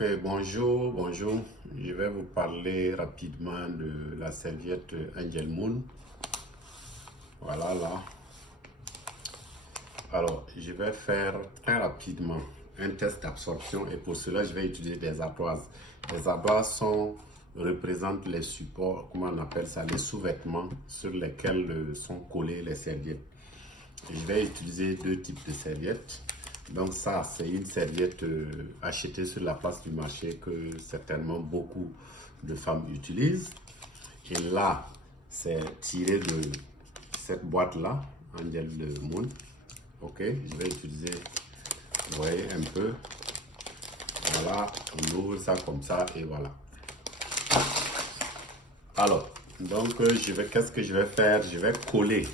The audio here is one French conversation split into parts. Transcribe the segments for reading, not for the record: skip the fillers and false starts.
Ok, bonjour, bonjour. Je vais vous parler rapidement de la serviette Angel Moon. Voilà, là. Alors, je vais faire très rapidement un test d'absorption et pour cela, je vais utiliser des ardoises. Les ardoises représentent les supports, comment on appelle ça, les sous-vêtements sur lesquels sont collées les serviettes. Je vais utiliser deux types de serviettes. Donc ça, c'est une serviette achetée sur la place du marché que certainement beaucoup de femmes utilisent. Et là, c'est tiré de cette boîte-là, Angel Moon. Ok, je vais utiliser, vous voyez un peu. Voilà, on ouvre ça comme ça et voilà. Alors, donc qu'est-ce que je vais faire? Je vais coller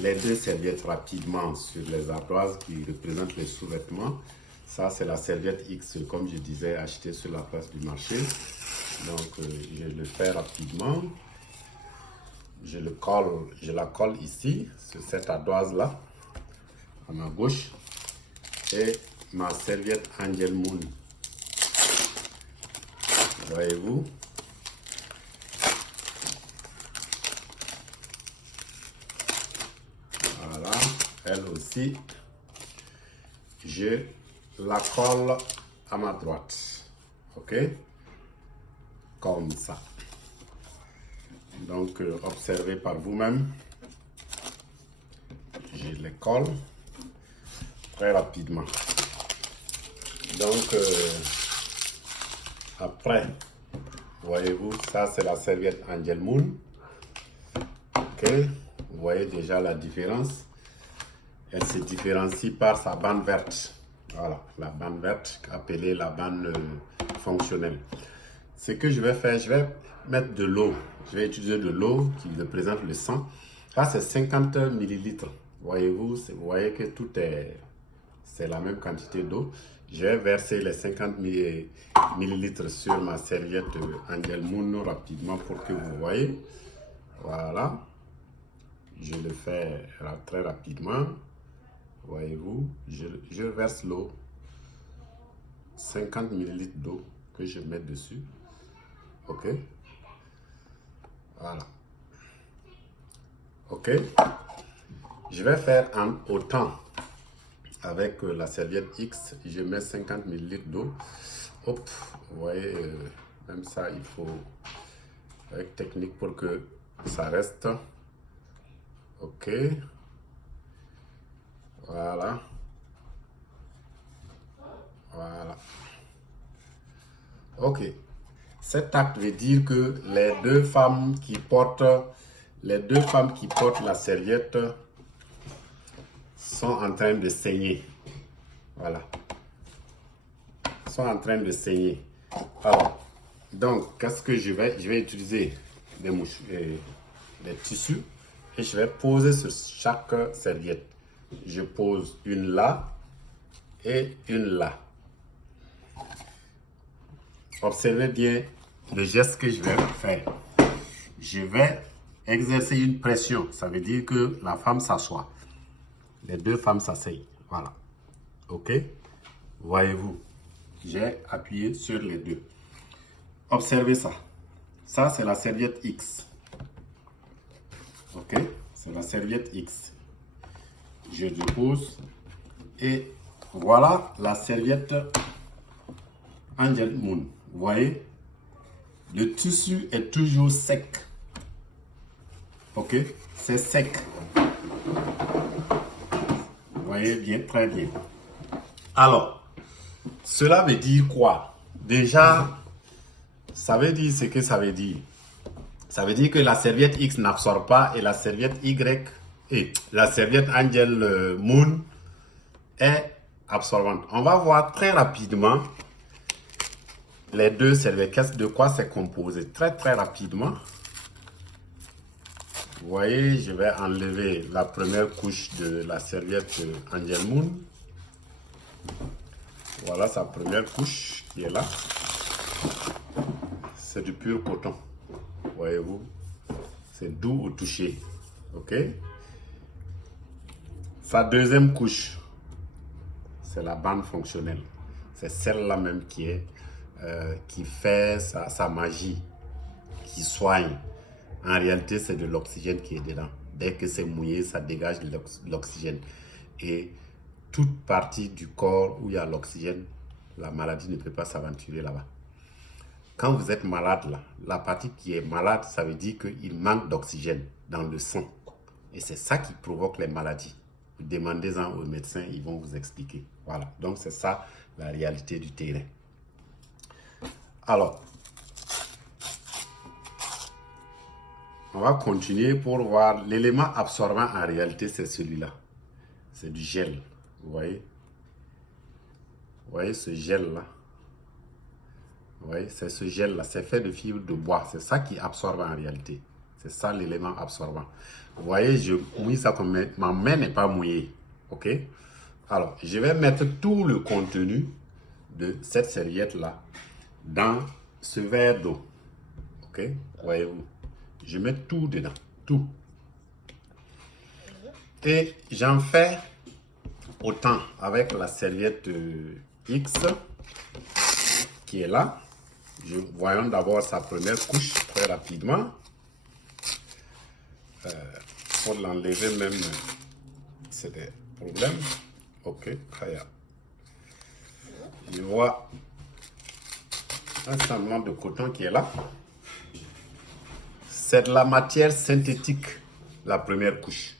les deux serviettes rapidement sur les ardoises qui représentent les sous-vêtements. Ça, c'est la serviette X, comme je disais, achetée sur la place du marché. Donc, je le fais rapidement. Je la colle ici, sur cette ardoise-là, à ma gauche. Et ma serviette Angel Moon. Voyez-vous? Voilà, elle aussi. Je la colle à ma droite. Ok? Comme ça. Donc, observez par vous-même. Je les colle très rapidement. Donc, après, voyez-vous, ça c'est la serviette Angel Moon. Ok, vous voyez déjà la différence. Elle se différencie par sa bande verte. Voilà, la bande verte appelée la bande fonctionnelle. Ce que je vais faire, je vais mettre de l'eau. Je vais utiliser de l'eau qui représente le sang. Là, c'est 50 millilitres. Voyez-vous, vous voyez que c'est la même quantité d'eau. Je vais verser les 50 millilitres sur ma serviette Angel Moon rapidement pour que vous voyez. Voilà. Je le fais très rapidement. Voyez-vous, je verse l'eau. 50 millilitres d'eau que je mets dessus. Ok. Voilà. Ok. Je vais faire en autant. Avec la serviette X, je mets 50 millilitres d'eau. Hop, vous voyez, même ça, il faut avec technique pour que ça reste. Ok. Voilà. Voilà. Ok. Cet acte veut dire que les deux femmes qui portent la serviette sont en train de saigner. Voilà. Sont en train de saigner. Alors, donc, qu'est-ce que je vais utiliser des tissus et je vais poser sur chaque serviette. Je pose une là et une là. Observez bien le geste que je vais faire. Je vais exercer une pression. Ça veut dire que la femme s'assoit. Les deux femmes s'asseyent. Voilà. OK? Voyez-vous, j'ai appuyé sur les deux. Observez ça. Ça, c'est la serviette X. OK? C'est la serviette X. Je dépose. Et voilà la serviette Angel Moon. Vous voyez? Le tissu est toujours sec. OK? C'est sec. Vous voyez bien, très bien. Alors, cela veut dire quoi? Déjà, ça veut dire ce que ça veut dire. Ça veut dire que la serviette X n'absorbe pas et la serviette Y et la serviette Angel Moon est absorbante. On va voir très rapidement les deux serviettes, de quoi c'est composé. Très rapidement. Vous voyez, je vais enlever la première couche de la serviette Angel Moon. Voilà sa première couche qui est là. C'est du pur coton. Voyez-vous, c'est doux au toucher. Ok. Sa deuxième couche, c'est la bande fonctionnelle. C'est celle-là même qui est qui fait sa magie, qui soigne. En réalité, c'est de l'oxygène qui est dedans. Dès que c'est mouillé, ça dégage de l'oxygène. Et toute partie du corps où il y a l'oxygène, la maladie ne peut pas s'aventurer là-bas. Quand vous êtes malade, là, la partie qui est malade, ça veut dire qu'il manque d'oxygène dans le sang. Et c'est ça qui provoque les maladies. Vous demandez-en aux médecins, ils vont vous expliquer. Voilà, donc c'est ça la réalité du terrain. Alors, on va continuer pour voir l'élément absorbant en réalité, c'est celui-là. C'est du gel, vous voyez? Vous voyez ce gel-là? Vous voyez, c'est ce gel-là, c'est fait de fibres de bois. C'est ça qui absorbe en réalité. C'est ça l'élément absorbant. Vous voyez, je mouille ça comme ma main n'est pas mouillée. OK? Alors, je vais mettre tout le contenu de cette serviette-là dans ce verre d'eau. OK? Voyez-vous? Je mets tout dedans. Tout. Et j'en fais autant avec la serviette X qui est là. Voyons d'abord sa première couche très rapidement. Pour l'enlever même, c'est des problèmes. Ok, très bien. Je vois un semblant de coton qui est là. C'est de la matière synthétique, la première couche.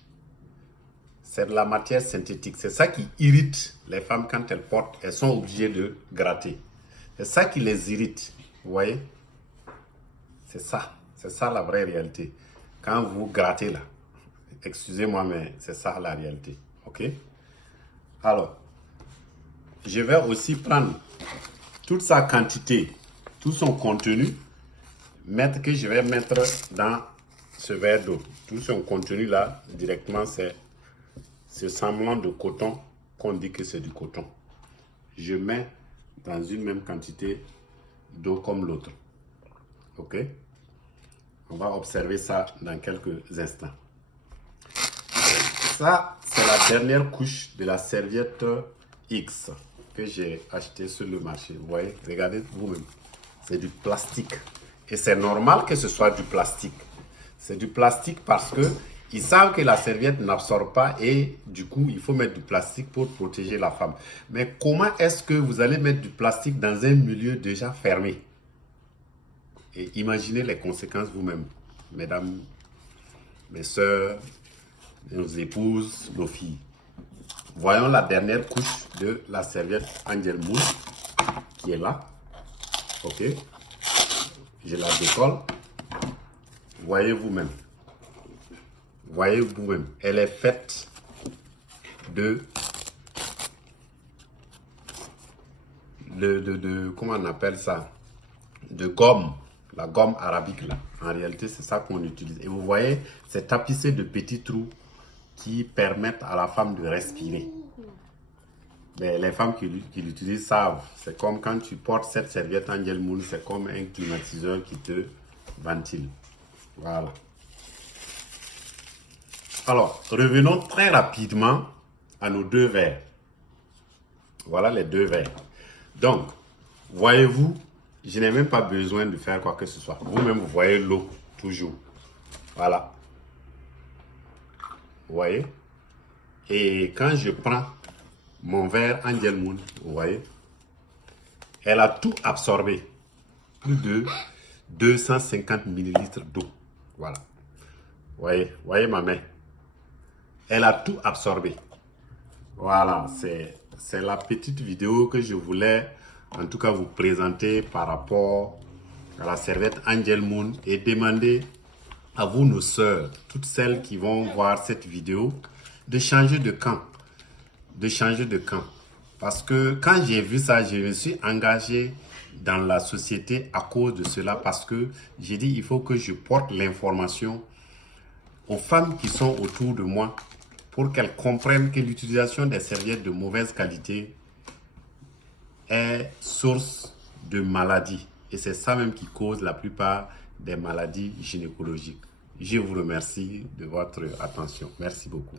C'est de la matière synthétique. C'est ça qui irrite les femmes quand elles portent. Elles sont obligées de gratter. C'est ça qui les irrite. Vous voyez? C'est ça. C'est ça la vraie réalité. Quand vous grattez là, excusez-moi, mais c'est ça la réalité. OK? Alors, je vais aussi prendre toute sa quantité, tout son contenu, que je vais mettre dans ce verre d'eau. Tout son contenu là, directement, c'est ce semblant de coton qu'on dit que c'est du coton. Je mets dans une même quantité d'eau comme l'autre. OK? On va observer ça dans quelques instants. Ça, c'est la dernière couche de la serviette X que j'ai acheté sur le marché. Vous voyez, regardez vous-même. C'est du plastique. Et c'est normal que ce soit du plastique. C'est du plastique parce que ils savent que la serviette n'absorbe pas et du coup, il faut mettre du plastique pour protéger la femme. Mais comment est-ce que vous allez mettre du plastique dans un milieu déjà fermé? Et imaginez les conséquences vous-même, mesdames, mes soeurs, nos épouses, nos filles. Voyons la dernière couche de la serviette Angel Moon qui est là. OK. Je la décolle. Voyez vous-même. Voyez vous-même. Elle est faite de comment on appelle ça? De gomme. La gomme arabique là. En réalité, c'est ça qu'on utilise. Et vous voyez, c'est tapissé de petits trous qui permettent à la femme de respirer. Mais les femmes qui l'utilisent savent. C'est comme quand tu portes cette serviette Angel Moon, c'est comme un climatiseur qui te ventile. Voilà. Alors, revenons très rapidement à nos deux verres. Voilà les deux verres. Donc, voyez-vous, je n'ai même pas besoin de faire quoi que ce soit. Vous-même, vous voyez l'eau, toujours. Voilà. Vous voyez? Et quand je prends mon verre Angel Moon, vous voyez, elle a tout absorbé. Plus de 250 ml d'eau. Voilà. Vous voyez ma main. Elle a tout absorbé. Voilà, c'est la petite vidéo que je voulais en tout cas vous présenter par rapport à la serviette Angel Moon et demander à vous, nos sœurs, toutes celles qui vont voir cette vidéo, de changer de camp. De changer de camp. Parce que quand j'ai vu ça, je me suis engagé dans la société à cause de cela. Parce que j'ai dit, il faut que je porte l'information aux femmes qui sont autour de moi pour qu'elles comprennent que l'utilisation des serviettes de mauvaise qualité est source de maladies. Et c'est ça même qui cause la plupart des maladies gynécologiques. Je vous remercie de votre attention. Merci beaucoup.